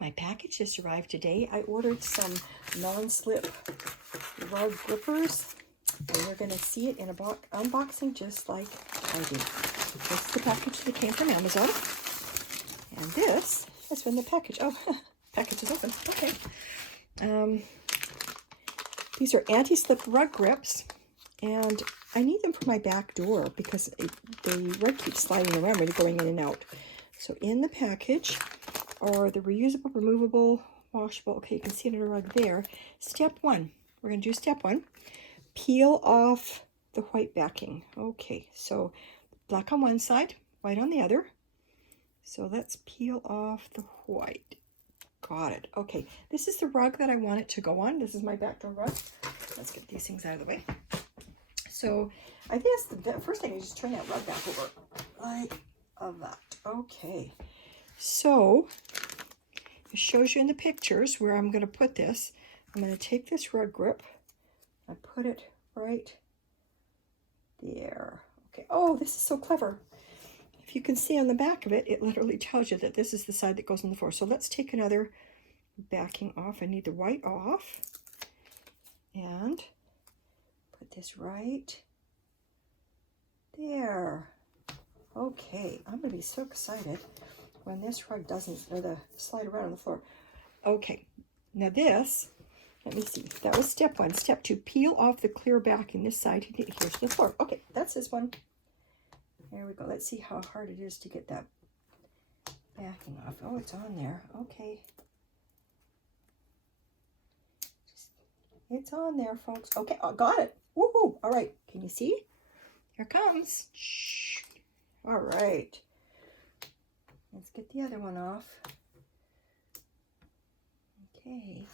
My package just arrived today. I ordered some non-slip rug grippers, and we're going to see it in a unboxing just like I do. This is the package that came from Amazon, and this is when the package, package is open. Okay. These are anti-slip rug grips, and I need them for my back door because the rug keeps sliding around when you're going in and out. So in the package are the reusable, removable, washable. Okay, you can see it in a rug there. Step one. We're going to do step one. Peel off the white backing. Okay, so black on one side, white on the other. So let's peel off the white. Got it. Okay, this is the rug that I want it to go on. This is my back door rug. Let's get these things out of the way. So I think that's the first thing is just turn that rug back over like that. Okay, so it shows you in the pictures where I'm going to put this. I'm going to take this rug grip and put it right there. Okay. Oh, this is so clever. If you can see on the back of it, it literally tells you that this is the side that goes on the floor. So let's take another backing off. I need the white off and put this right there. Okay, I'm going to be so excited when this rug doesn't, or the slide around on the floor. Okay, now this, let me see. That was step one. Step two, peel off the clear backing this side. Here's the floor. Okay, that's this one. There we go. Let's see how hard it is to get that backing off. Oh, it's on there. Okay. It's on there, folks. Okay, I got it. Woohoo! All right, can you see? Here it comes. Shh. All right. Let's get the other one off. Okay.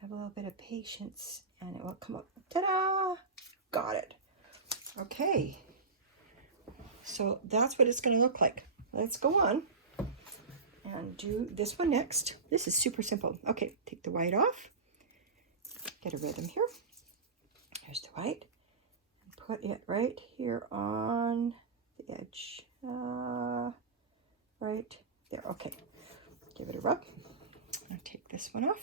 Have a little bit of patience and it will come up. Ta-da! Got it. Okay. So that's what it's going to look like. Let's go on and do this one next. This is super simple. Okay, take the white off. Get a rhythm here. Here's the white. Put it right here on the edge. Right there. Okay. Give it a rub. I'll take this one off.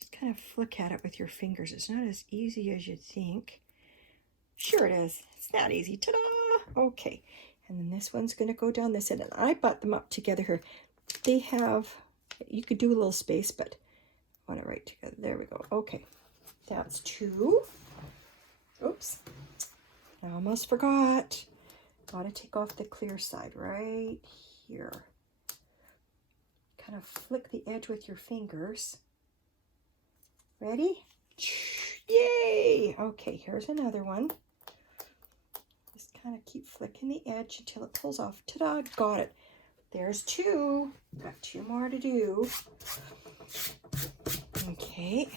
Just kind of flick at it with your fingers. It's not as easy as you'd think. Sure it is. It's not easy. Ta-da! Okay. And then this one's going to go down this end. And I bought them up together here. They have, you could do a little space, but I want it right together. There we go. Okay. That's two. Oops. I almost forgot. Got to take off the clear side right here. Kind of flick the edge with your fingers. Ready? Yay! Okay, here's another one. Just kind of keep flicking the edge until it pulls off. Ta-da! Got it. There's two. Got two more to do. Okay.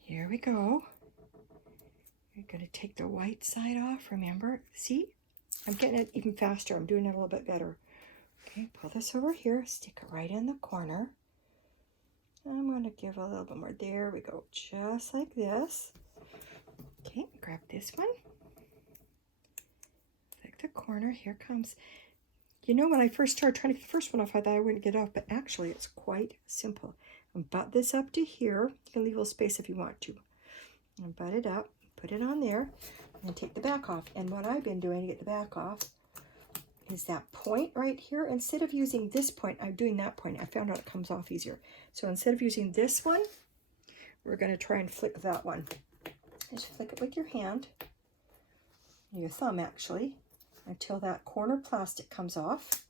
Here we go. You're going to take the white side off, remember? See? I'm getting it even faster. I'm doing it a little bit better. Okay, pull this over here. Stick it right in the corner. I'm going to give a little bit more. There we go. Just like this. Okay, grab this one. Flick the corner. Here comes. You know, when I first started trying to get the first one off, I thought I wouldn't get off, but actually it's quite simple. And butt this up to here. You can leave a little space if you want to. And butt it up. Put it on there and take the back off. And what I've been doing to get the back off is that point right here. Instead of using this point, I'm doing that point. I found out it comes off easier. So instead of using this one, we're going to try and flick that one. Just flick it with your hand, your thumb actually, until that corner plastic comes off.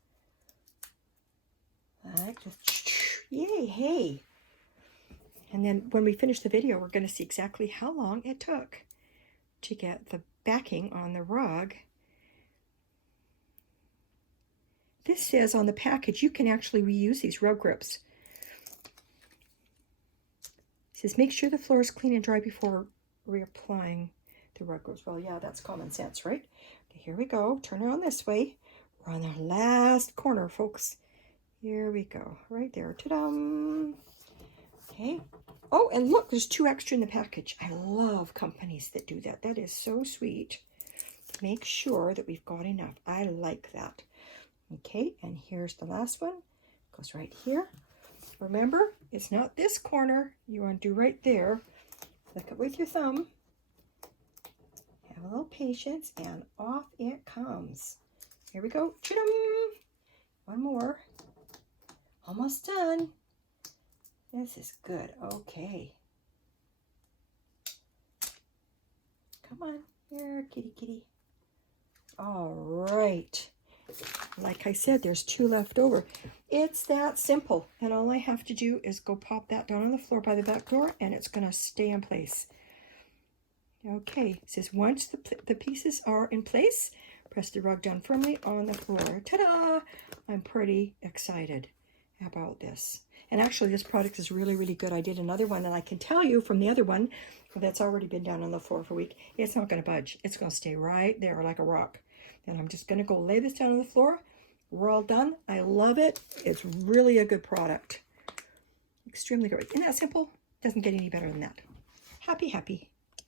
Like this. Yay, hey. And then when we finish the video, we're going to see exactly how long it took to get the backing on the rug. This says on the package you can actually reuse these rug grips. It says make sure the floor is clean and dry before reapplying the rug grips. Well, yeah, that's common sense, right? Okay, here we go. Turn it on this way. We're on the last corner, folks. Here we go. Right there. Ta-da! Okay. Oh, and look, there's two extra in the package. I love companies that do that. That is so sweet. make sure that we've got enough. I like that. Okay, and here's the last one. Goes right here. Remember, it's not this corner. You want to do right there. Flick it with your thumb. Have a little patience, and off it comes. Here we go. Chittum! One more. Almost done. This is good. Okay. Come on. Here, kitty, kitty. All right. Like I said, there's 2 left over. It's that simple. And all I have to do is go pop that down on the floor by the back door, and it's going to stay in place. Okay. It says once the pieces are in place, press the rug down firmly on the floor. Ta-da! I'm pretty excited about this. And actually, this product is really, really good. I did another one, and I can tell you from the other one that's already been down on the floor for a week, it's not going to budge. It's going to stay right there like a rock. And I'm just going to go lay this down on the floor. We're all done. I love it. It's really a good product. Extremely good. Isn't that simple? Doesn't get any better than that. Happy, happy.